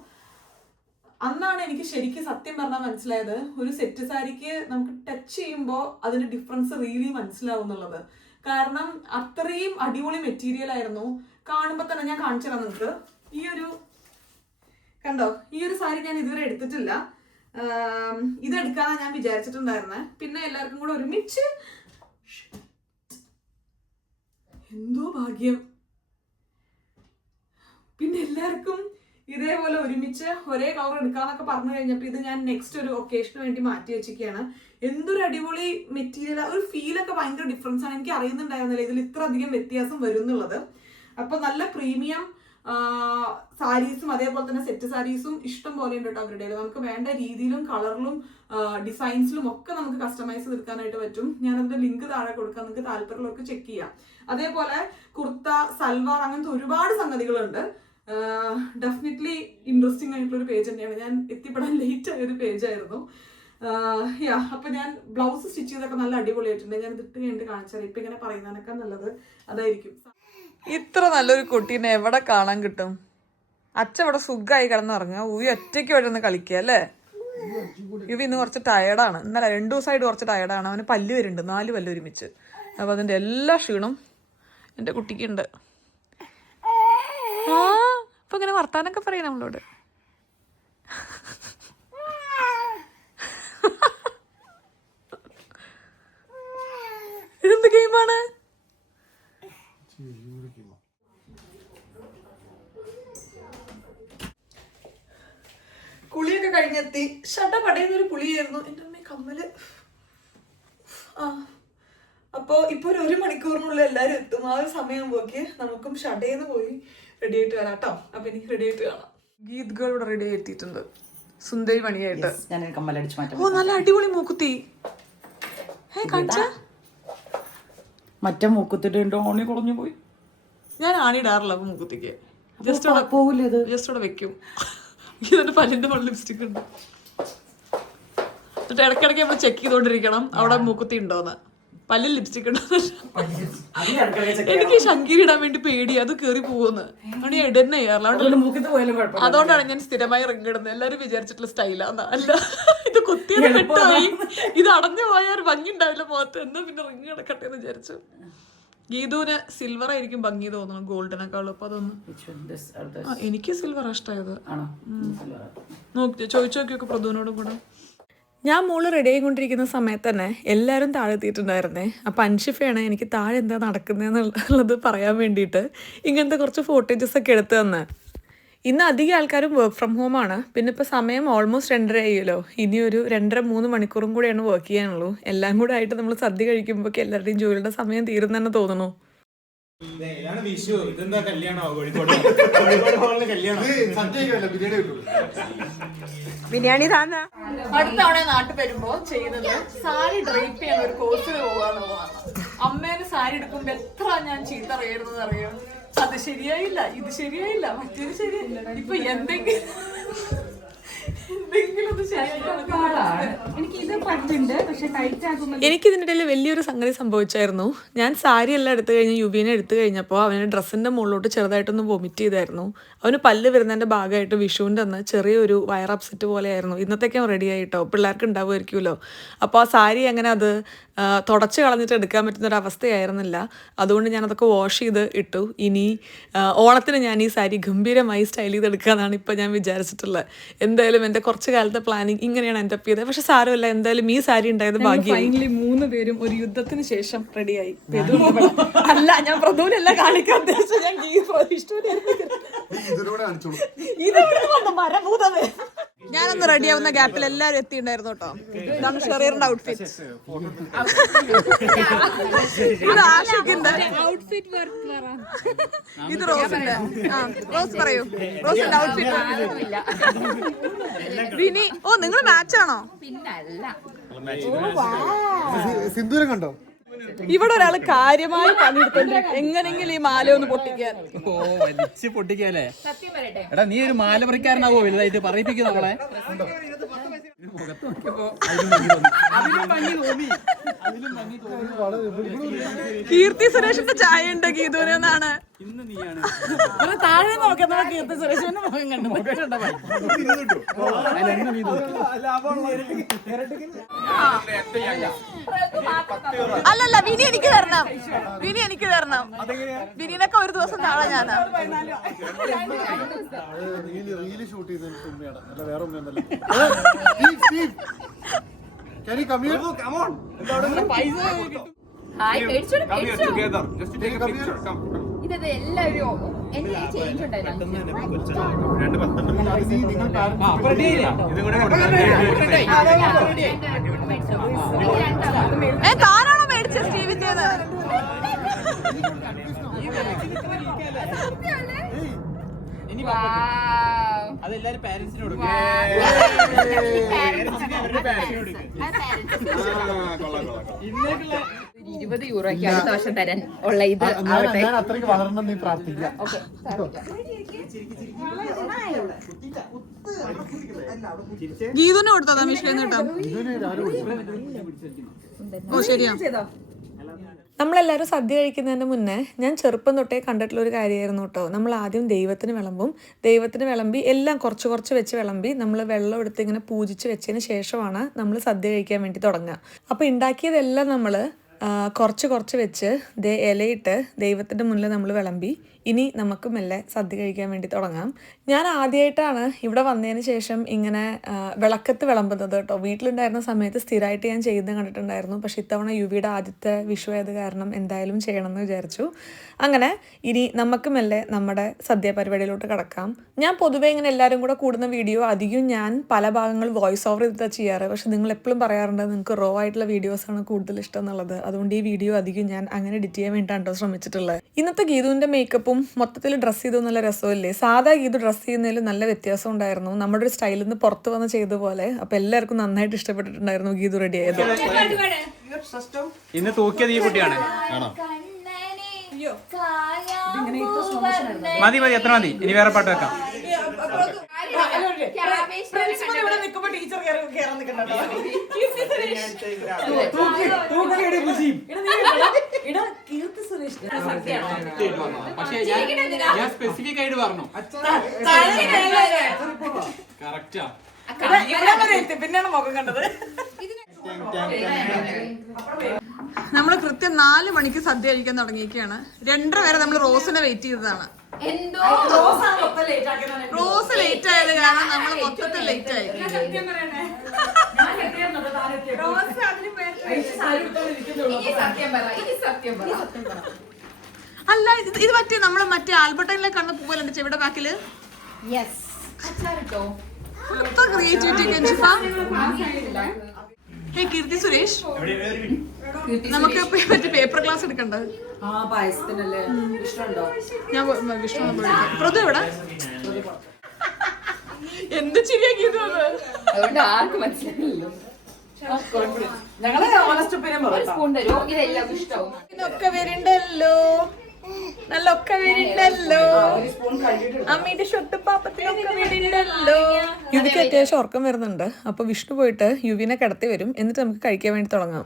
അന്നാണ് എനിക്ക് ശരിക്കും സത്യം പറഞ്ഞാൽ മനസ്സിലായത് ഒരു സെറ്റ് സാരിക്ക് നമുക്ക് ടച്ച് ചെയ്യുമ്പോൾ അതിന്റെ ഡിഫറൻസ് റിയലി മനസ്സിലാവും എന്നുള്ളത്. കാരണം അത്രയും അടിപൊളി മെറ്റീരിയൽ ആയിരുന്നു. കാണുമ്പോൾ തന്നെ ഞാൻ കാണിച്ചു തരാം നിങ്ങൾക്ക്. കണ്ടോ, ഈ ഒരു സാരി ഞാൻ ഇതുവരെ എടുത്തിട്ടില്ല. ഇതെടുക്കാനാണ് ഞാൻ വിചാരിച്ചിട്ടുണ്ടായിരുന്നത്. പിന്നെ എല്ലാവർക്കും കൂടെ ഒരുമിച്ച് എന്തോ ഭാഗ്യം. പിന്നെ എല്ലാവർക്കും ഇതേപോലെ ഒരുമിച്ച് ഒരേ കളർ എടുക്കാന്നൊക്കെ പറഞ്ഞു കഴിഞ്ഞപ്പോൾ ഇത് ഞാൻ നെക്സ്റ്റ് ഒരു ഒക്കേഷന് വേണ്ടി മാറ്റി വെച്ചിരിക്കുകയാണ്. എന്തൊരു അടിപൊളി മെറ്റീരിയൽ. ഒരു ഫീലൊക്കെ ഭയങ്കര ഡിഫറൻസ് ആണ്. എനിക്ക് അറിയുന്നുണ്ടായിരുന്നില്ല ഇതിൽ ഇത്ര അധികം വ്യത്യാസം വരും എന്നുള്ളത്. അപ്പൊ നല്ല പ്രീമിയം സാരീസും അതേപോലെ തന്നെ സെറ്റ് സാരീസും ഇഷ്ടം പോലെ ഉണ്ട് കേട്ടോ അവരുടെ. നമുക്ക് വേണ്ട രീതിയിലും കളറിലും ഡിസൈൻസിലും ഒക്കെ നമുക്ക് കസ്റ്റമൈസ് എടുക്കാനായിട്ട് പറ്റും. ഞാനതിന്റെ ലിങ്ക് താഴെ കൊടുക്കാം, നിങ്ങൾക്ക് താല്പര്യമുള്ളവർക്ക് ചെക്ക് ചെയ്യാം. അതേപോലെ കുർത്ത, സൽവാർ, അങ്ങനത്തെ ഒരുപാട് സംഗതികളുണ്ട്. ഡെഫിനറ്റ്ലി ഇൻട്രസ്റ്റിംഗ് ആയിട്ടുള്ള ഒരു പേജ് തന്നെയാണ്. ഞാൻ എത്തിപ്പെടാൻ ലേറ്റ് ആയ ഒരു പേജായിരുന്നു. അപ്പൊ ഞാൻ ബ്ലൗസ് സ്റ്റിച്ച് ചെയ്തൊക്കെ നല്ല അടിപൊളിയായിട്ടുണ്ട്. ഞാൻ ഇതിട്ട് കഴിഞ്ഞിട്ട് കാണിച്ചാൽ ഇപ്പൊ ഇങ്ങനെ പറയുന്നതിനൊക്കെ നല്ലത് അതായിരിക്കും. ഇത്ര നല്ലൊരു കുട്ടീനെ എവിടെ കാണാൻ കിട്ടും? അച്ഛൻ ഇവിടെ സുഖമായി കിടന്നുറങ്ങുക, ഊയി ഒറ്റയ്ക്ക് ഇവിടെ നിന്ന് കളിക്കുക അല്ലേ? ഇത് ഇന്ന് കുറച്ച് ടയർഡാണ്. ഇന്നലെ 2 ദിവസമായിട്ട് കുറച്ച് ടയർഡാണ്. അവന് പല്ല് വരുന്നുണ്ട്, 4 പല്ല് ഒരുമിച്ച്. അപ്പോൾ അതിൻ്റെ എല്ലാ ക്ഷീണവും എൻ്റെ കുട്ടിക്കുണ്ട്. ആ ഇപ്പൊ ഇങ്ങനെ വർത്താനൊക്കെ പറയും നമ്മളോട്. ഇതെന്ത് ഗെയിമാണ്? കുളിയൊക്കെ കഴിഞ്ഞെത്തി. പടയുന്നൊരു കുളിയായിരുന്നു. എൻ്റെ അമ്മ കമ്മല്. അപ്പോൾ ഇപ്പോൾ ഒരു 1 മണിക്കൂറിനുള്ളിൽ എല്ലാവരും എത്തും. ആ ഒരു സമയം നോക്കി നമുക്കും ഷടേന്ന് പോയി റെഡി ആയിട്ട് വരാം കേട്ടോ. അപ്പം എനിക്ക് റെഡി ആയിട്ട് കാണാം. ഗീത് ഗേൾ ഇവിടെ റെഡി ആയിട്ടുണ്ട്, സുന്ദരി മണിയായിട്ട്. ഞാൻ കമ്മലടിച്ച് മാറ്റാം. ഓ നല്ല അടിപൊളി മൂക്കുത്തി. കാണിച്ച മറ്റേ മൂക്കുത്തിട്ട് ഓണി കുളഞ്ഞു പോയി. ഞാൻ ആണിടാറില്ല അപ്പൊ മൂക്കുത്തിക്ക്. ജസ്റ്റ് അവിടെ വെക്കും. ഇതിന്റെ പല്ലിന്റെ മുകളിൽ ലിപ്സ്റ്റിക് ഉണ്ട്. എന്നിട്ട് ഇടയ്ക്കിടയ്ക്ക് നമ്മൾ ചെക്ക് ചെയ്തോണ്ടിരിക്കണം അവിടെ മൂക്കുത്തി ഉണ്ടോന്ന്, പല്ലിൽ ലിപ്സ്റ്റിക് ഉണ്ടോന്ന്. എനിക്ക് ശങ്കീരി ഇടാൻ വേണ്ടി പേടി, അത് കേറി പോകുന്നു. അതുകൊണ്ട് ഞാൻ ഇടുന്ന ചെയ്യാറില്ല. അതുകൊണ്ടാണ് ഞാൻ സ്ഥിരമായി റിങ് ഇടുന്നത്. എല്ലാവരും വിചാരിച്ചിട്ടുള്ള സ്റ്റൈലാന്ന്. അല്ല, ഇത് കുത്തിയത് പെട്ടായി, ഇത് അടഞ്ഞു പോയാൽ ഒരു ഭംഗി ഉണ്ടാവില്ല മുഖത്ത്. എന്നാ പിന്നെ റിങ് കിടക്കട്ടെ എന്ന് വിചാരിച്ചു. ഗീതുവിന് സിൽവർ ആയിരിക്കും ഭംഗി തോന്നുന്നു ഗോൾഡിനെക്കാളും. അപ്പൊ അതൊന്ന് എനിക്ക് സിൽവർ ഇഷ്ടമായത്. നോക്കി ചോദിച്ചു നോക്കിയൊക്കെ പ്രദുവിനോടും കൂടെ. ഞാൻ മോള് റെഡി ആയിക്കൊണ്ടിരിക്കുന്ന സമയത്ത് തന്നെ എല്ലാവരും താഴെ എത്തിയിട്ടുണ്ടായിരുന്നേ. അപ്പം അൻഷിഫയാണ് എനിക്ക് താഴെ എന്താ നടക്കുന്നതെന്നുള്ളത് പറയാൻ വേണ്ടിയിട്ട് ഇങ്ങനത്തെ കുറച്ച് ഫോട്ടേജസ് ഒക്കെ എടുത്തു തന്നെ. ഇന്ന് അധികം ആൾക്കാരും വർക്ക് ഫ്രം ഹോമാണ്. പിന്നെ ഇപ്പോൾ സമയം ഓൾമോസ്റ്റ് 2:30 ആയല്ലോ. ഇനി ഒരു 2.5-3 മണിക്കൂറും കൂടെയാണ് വർക്ക് ചെയ്യാനുള്ളൂ. എല്ലാം കൂടെ ആയിട്ട് നമ്മൾ സദ്യ കഴിക്കുമ്പോൾ എല്ലാവരുടെയും ജോലിയുടെ സമയം തീരുന്നെന്ന് തോന്നുന്നു. ബിരിയാണി താന്ന അടുത്ത തവണ നാട്ടിൽ വരുമ്പോ ചെയ്യുന്നത് സാരി ഡ്രൈപ്പ് ചെയ്യുന്ന ഒരു കോഴ്സിന് പോകാന്നുള്ളതാണ്. അമ്മേനെ സാരി എടുക്കുമ്പോ എത്ര ഞാൻ ചീത്ത അറിയരുന്നത് അറിയോ. അത് ശരിയായില്ല, ഇത് ശരിയായില്ല, മറ്റേത് ശരിയായില്ല. ഇപ്പൊ എന്തെങ്കിലും എനിക്കിതിനിടയിൽ വലിയൊരു സംഗതി സംഭവിച്ചായിരുന്നു. ഞാൻ സാരി എല്ലാം എടുത്തു കഴിഞ്ഞ് യുബീനെ എടുത്തു കഴിഞ്ഞപ്പോൾ അവന് ഡ്രസ്സിൻ്റെ മുകളിലോട്ട് ചെറുതായിട്ടൊന്ന് വൊമിറ്റ് ചെയ്തായിരുന്നു. അവന് പല്ല് വരുന്നതിൻ്റെ ഭാഗമായിട്ട് വിഷുവിൻ്റെ അന്ന് ചെറിയൊരു വയർ അപ്സെറ്റ് പോലെയായിരുന്നു. ഇന്നത്തേക്കും റെഡി ആയിട്ടോ, പിള്ളേർക്ക് ഉണ്ടാവുമായിരിക്കുമല്ലോ. അപ്പോൾ ആ സാരി അങ്ങനെ അത് തുടച്ച് കളഞ്ഞിട്ട് എടുക്കാൻ പറ്റുന്നൊരവസ്ഥയായിരുന്നില്ല. അതുകൊണ്ട് ഞാനതൊക്കെ വാഷ് ചെയ്ത് ഇട്ടു. ഇനി ഓണത്തിന് ഞാൻ ഈ സാരി ഗംഭീരമായി സ്റ്റൈൽ ചെയ്തെടുക്കാമെന്നാണ് ഇപ്പോൾ ഞാൻ വിചാരിച്ചിട്ടുള്ളത്. എന്തായാലും എൻ്റെ കുറച്ച് കാലത്തെ പ്ലാനിങ് ഇങ്ങനെയാണ് എൻ്റെ അപ്പ് ചെയ്തത്. പക്ഷെ സാരമില്ല, എന്തായാലും ഈ സാരി ഉണ്ടായത് ഭാഗ്യം. ഫൈനലി 3 പേരും ഒരു യുദ്ധത്തിന് ശേഷം റെഡിയായി. അല്ല, ഞാൻ പ്രദൂനല്ല കാണിക്കാൻ ഉദ്ദേശിച്ചത്. ഞാൻ ഞാനൊന്ന് റെഡിയാവുന്ന ഗ്യാപ്പിൽ എല്ലാവരും എത്തിയിട്ടുണ്ടായിരുന്നു കേട്ടോ. ഇതാണ് ഷെറീറിന്റെ ഔട്ട്ഫിറ്റ്. ഇത് ആഷിഖിന്റെ ഔട്ട്ഫിറ്റ്. ഇത് റോസിന്റെ. റോസ് പറയൂ, റോസിന്റെ ഔട്ട്ഫിറ്റ്. വിനി, ഓ നിങ്ങൾ മാച്ചാണോ? സിന്ദൂരം കണ്ടോ? ഇവിടെ ഒരാള് കാര്യമായി പണിയെടുത്തോണ്ട് എങ്ങനെങ്കിലും ഈ മാല ഒന്ന് പൊട്ടിക്കാൻ. ഓ വലിച്ച് പൊട്ടിക്കാല്ലേ? എടാ നീ ഒരു മാല പറിക്കാരനാവോ വലുതായിട്ട് പറയിപ്പിക്കും നമ്മളെ? മുഖത്ത് നോക്കിയപ്പോ കീർത്തി സുരേഷിന്റെ ചായ ഉണ്ട് ഗീതുവിനെന്നാണ്. ഇന്ന് നീയാണ് താഴെ നോക്കുന്ന കീർത്തി സുരേഷിന്റെ മുഖം കണ്ടു. അല്ലല്ല, വിനി എനിക്ക് തരണം, വിനി എനിക്ക് തരണം. വിനിനൊക്കെ ഒരു ദിവസം നാളെ ഞാനാ. റീല് ഷൂട്ട് ചെയ്ത ഉമ്മയാണ്, അല്ല വേറെ ഉമ്മയൊന്നല്ല. Can you come here? Come on. ഹായ് പേടിച്ചോളൂ Come here together. Just to take a picture. Come. ഇതത് എല്ലാവരും എന്റെ ചേഞ്ച് ഉണ്ടായിരുന്നു കാറാണോ മേടിച്ച സ്റ്റീവിന്റേത്? അതെല്ലാരും പാരന്റ്സിന് കൊടുക്കും. 20 യൂറോയ്ക്ക് അടുത്ത വർഷം തരാൻ ഉള്ള ഇത് ഞാൻ അത്രയ്ക്ക് വളരണം നീ പ്രാർത്ഥിക്കാം. ഗീതുവിനെ കൊടുത്തതാ മിഷ്ലേന്ന് കേട്ടോ. ഓ ശരിയാ. നമ്മളെല്ലാവരും സദ്യ കഴിക്കുന്നതിന് മുന്നേ ഞാൻ ചെറുപ്പം തൊട്ടേ കണ്ടിട്ടുള്ള ഒരു കാര്യമായിരുന്നു കേട്ടോ. നമ്മൾ ആദ്യം ദൈവത്തിന് വിളമ്പി എല്ലാം കുറച്ച് കുറച്ച് വെച്ച് വിളമ്പി നമ്മൾ വെള്ളം എടുത്ത് ഇങ്ങനെ പൂജിച്ച് വെച്ചതിന് ശേഷമാണ് നമ്മൾ സദ്യ കഴിക്കാൻ വേണ്ടി തുടങ്ങുക. അപ്പോൾ ഉണ്ടാക്കിയതെല്ലാം നമ്മൾ കുറച്ച് കുറച്ച് വെച്ച് ഇലയിട്ട് ദൈവത്തിൻ്റെ മുന്നിൽ നമ്മൾ വിളമ്പി ഇനി നമുക്ക് മെല്ലെ സദ്യ കഴിക്കാൻ വേണ്ടി തുടങ്ങാം. ഞാൻ ആദ്യമായിട്ടാണ് ഇവിടെ വന്നതിന് ശേഷം ഇങ്ങനെ വിളക്കത്ത് വിളമ്പുന്നത് കേട്ടോ. വീട്ടിലുണ്ടായിരുന്ന സമയത്ത് സ്ഥിരമായിട്ട് ഞാൻ ചെയ്യുന്നത് കണ്ടിട്ടുണ്ടായിരുന്നു. പക്ഷെ ഇത്തവണ യുവിയുടെ ആദ്യത്തെ വിഷു ആയത് കാരണം എന്തായാലും ചെയ്യണമെന്ന് വിചാരിച്ചു. അങ്ങനെ ഇനി നമുക്ക് മെല്ലെ നമ്മുടെ സദ്യ പരിപാടിയിലോട്ട് കിടക്കാം. ഞാൻ പൊതുവേ ഇങ്ങനെ എല്ലാവരും കൂടെ കൂടുന്ന വീഡിയോ അധികം ഞാൻ പല ഭാഗങ്ങൾ വോയിസ് ഓവർ ചെയ്തിട്ടാണ് ചെയ്യാറ്. പക്ഷെ നിങ്ങൾ എപ്പോഴും പറയാറുണ്ട് നിങ്ങൾക്ക് റോ ആയിട്ടുള്ള വീഡിയോസാണ് കൂടുതൽ ഇഷ്ടം എന്നുള്ളത്. അതുകൊണ്ട് ഈ വീഡിയോ അധികം ഞാൻ അങ്ങനെ എഡിറ്റ് ചെയ്യാൻ വേണ്ടിയിട്ടാണ് ശ്രമിച്ചിട്ടുള്ളത്. ഇന്നത്തെ ഗീതുവിൻ്റെ മേക്കപ്പും മൊത്തത്തിൽ ഡ്രസ്സ് ചെയ്തു നല്ല രസമില്ലേ. സാധാ ഗീതു ഡ്രസ്സ് ചെയ്യുന്നതിൽ നല്ല വ്യത്യാസം ഉണ്ടായിരുന്നു. നമ്മുടെ ഒരു സ്റ്റൈലിൽ നിന്ന് പുറത്ത് വന്ന് ചെയ്ത പോലെ. അപ്പോൾ എല്ലാവർക്കും നന്നായിട്ട് ഇഷ്ടപ്പെട്ടിട്ടുണ്ടായിരുന്നു ഗീതു റെഡി ആയത്. ഇന്ന് തൂക്കിയത് ഈ കുട്ടിയാണ്. മതി എത്ര മതി, ഇനി വേറെ പാട്ട് വെക്കാം. പക്ഷേ ഞാൻ സ്പെസിഫിക് ആയിട്ട് പറഞ്ഞു കറക്റ്റാ. പിന്നെയാണ് മുഖം കണ്ടത്. നമ്മൾ കൃത്യം 4 മണിക്ക് സദ്യ കഴിക്കാൻ തുടങ്ങിയിരിക്കുകയാണ്. 2:30 വരെ നമ്മൾ റോസിനെ വെയിറ്റ് ചെയ്തതാണ്. റോസ് ലേറ്റ് ആയത് കാരണം നമ്മൾ മൊത്തത്തിൽ ലേറ്റ് ആയി. അല്ല ഇത് പറ്റിയ നമ്മള് മറ്റേ ആൽബർട്ടൈനിലെ കണ്ണ് പോകലുണ്ട് ചെവിടെ ബാക്കില്. ക്രിയേറ്റിവിറ്റി കീർത്തി സുരേഷ്, നമുക്ക് മറ്റേ പേപ്പർ ക്ലാസ് എടുക്കണ്ടത്. ഞാൻ വിഷ്ണു പ്രതു എവിടെ? എന്ത് ശരിയാക്കിയത് അതുകൊണ്ട് ആർക്കും മനസ്സിലായില്ലല്ലോ. ഒക്കെ വരുന്നുണ്ടല്ലോ, നല്ലൊക്കെ വരുന്നുണ്ടല്ലോ. അമ്മയുടെ ഷൊട്ടുപാപ്പത്തിലൊക്കെ വരുന്നുണ്ടല്ലോ. യുവിക്ക് അത്യാവശ്യം ഉറക്കം വരുന്നുണ്ട്. അപ്പൊ വിഷ്ണു പോയിട്ട് യുവിനെ കിടത്തി വരും. എന്നിട്ട് നമുക്ക് കഴിക്കാൻ വേണ്ടി തുടങ്ങാം.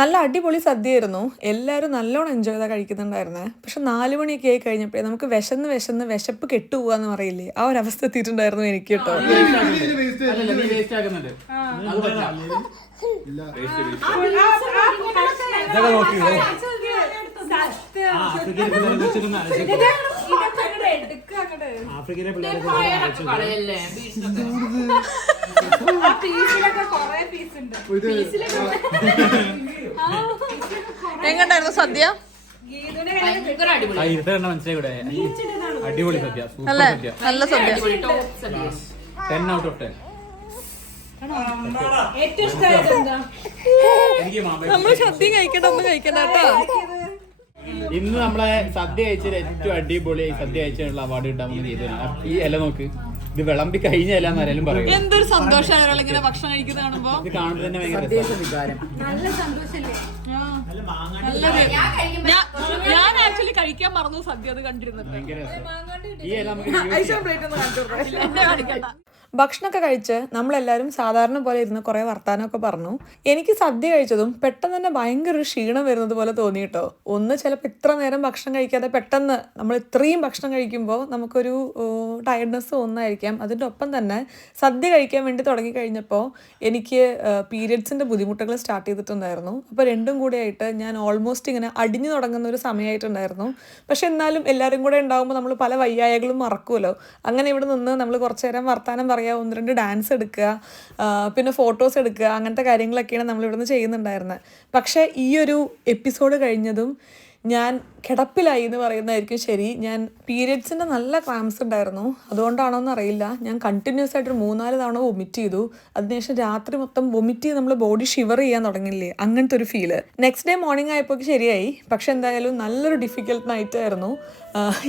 നല്ല അടിപൊളി സദ്യയായിരുന്നു. എല്ലാവരും നല്ലോണം എൻജോയ് ചെയ്താൽ കഴിക്കുന്നുണ്ടായിരുന്നേ. പക്ഷെ 4 മണിയൊക്കെ ആയി കഴിഞ്ഞപ്പോഴേ നമുക്ക് വിശപ്പ് കെട്ടുപോവാന്ന് പറയില്ലേ, ആ ഒരു അവസ്ഥ എത്തിയിട്ടുണ്ടായിരുന്നു എനിക്ക് കേട്ടോ. എങ്ങണ്ടായിരുന്നു സദ്യ? അടിപൊളി സദ്യ, നല്ല സദ്യ. 10 out of 10. നമ്മള് സദ്യ കഴിക്കണ്ട കേട്ടോ. ഇന്ന് നമ്മളെ സദ്യ കഴിച്ചത് ഏറ്റവും അടിപൊളി സദ്യ കഴിച്ചുള്ള അവാർഡ് കിട്ടാൻ ചെയ്തതാണ്. ഈ ഇല നോക്ക്, ഇത് വിളമ്പി കഴിഞ്ഞ ഇല എന്നാലും പറയും. എന്തൊരു സന്തോഷമാണ് ഇങ്ങനെ ഭക്ഷണം കഴിക്കുന്നത് കാണുമ്പോ. ഇത് കാണുമ്പോൾ തന്നെ ഭയങ്കര ഞാൻ ആക്ച്വലി കഴിക്കാൻ മറന്നു സദ്യ അത് കണ്ടിരുന്നത്. ഈ ഇല നമുക്ക് ഭക്ഷണമൊക്കെ കഴിച്ച് നമ്മളെല്ലാവരും സാധാരണ പോലെ ഇരുന്ന് കുറേ വർത്താനമൊക്കെ പറഞ്ഞു. എനിക്ക് സദ്യ കഴിച്ചതും പെട്ടെന്ന് തന്നെ ഭയങ്കര ഒരു ക്ഷീണം വരുന്നത് പോലെ തോന്നി കേട്ടോ. ചിലപ്പോൾ ഇത്ര നേരം ഭക്ഷണം കഴിക്കാതെ പെട്ടെന്ന് നമ്മൾ ഇത്രയും ഭക്ഷണം കഴിക്കുമ്പോൾ നമുക്കൊരു ടയർഡ്നെസ് തോന്നുന്നതായിരിക്കാം. അതിൻ്റെ ഒപ്പം തന്നെ സദ്യ കഴിക്കാൻ വേണ്ടി തുടങ്ങിക്കഴിഞ്ഞപ്പോൾ എനിക്ക് പീരിയഡ്സിൻ്റെ ബുദ്ധിമുട്ടുകൾ സ്റ്റാർട്ട് ചെയ്തിട്ടുണ്ടായിരുന്നു. അപ്പോൾ രണ്ടും കൂടെ ആയിട്ട് ഞാൻ ഓൾമോസ്റ്റ് ഇങ്ങനെ അടിഞ്ഞു തുടങ്ങുന്ന ഒരു സമയമായിട്ടുണ്ടായിരുന്നു. പക്ഷെ എന്നാലും എല്ലാവരും കൂടെ ഉണ്ടാകുമ്പോൾ നമ്മൾ പല വയ്യായകളും മറക്കുമല്ലോ. അങ്ങനെ ഇവിടെ നിന്ന് നമ്മൾ കുറച്ച് നേരം വർത്താനം പറയുക, 1-2 ഡാൻസ് എടുക്കുക, പിന്നെ ഫോട്ടോസ് എടുക്കുക, അങ്ങനത്തെ കാര്യങ്ങളൊക്കെയാണ് നമ്മളിവിടുന്ന് ചെയ്യുന്നുണ്ടായിരുന്നത്. പക്ഷേ ഈ ഒരു എപ്പിസോഡ് കഴിഞ്ഞതും ഞാൻ കിടപ്പിലായി എന്ന് പറയുന്നതായിരിക്കും ശരി. ഞാൻ പീരിയഡ്സിൻ്റെ നല്ല ക്രാംസ് ഉണ്ടായിരുന്നു. അതുകൊണ്ടാണോ എന്നറിയില്ല, ഞാൻ കണ്ടിന്യൂസ് ആയിട്ട് 3-4 തവണ വൊമിറ്റ് ചെയ്തു. അതിനുശേഷം രാത്രി മൊത്തം വൊമിറ്റ് ചെയ്ത് നമ്മൾ ബോഡി ഷിവർ ചെയ്യാൻ തുടങ്ങില്ലേ, അങ്ങനത്തെ ഒരു ഫീല്. നെക്സ്റ്റ് ഡേ മോർണിംഗ് ആയപ്പോൾ ശരിയായി. പക്ഷെ എന്തായാലും നല്ലൊരു ഡിഫിക്കൽട്ട് നൈറ്റ് ആയിരുന്നു.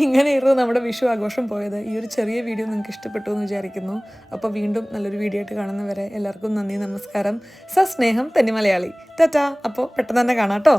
ഇങ്ങനെയായിരുന്നു നമ്മുടെ വിഷു ആഘോഷം പോയത്. ഈ ഒരു ചെറിയ വീഡിയോ നിങ്ങൾക്ക് ഇഷ്ടപ്പെട്ടു എന്ന് വിചാരിക്കുന്നു. അപ്പോൾ വീണ്ടും നല്ലൊരു വീഡിയോ ആയിട്ട് കാണുന്നവരെ എല്ലാവർക്കും നന്ദി, നമസ്കാരം, സസ്നേഹം, തനി മലയാളി. ടാറ്റാ. അപ്പോൾ പെട്ടെന്ന് തന്നെ കാണാം കേട്ടോ.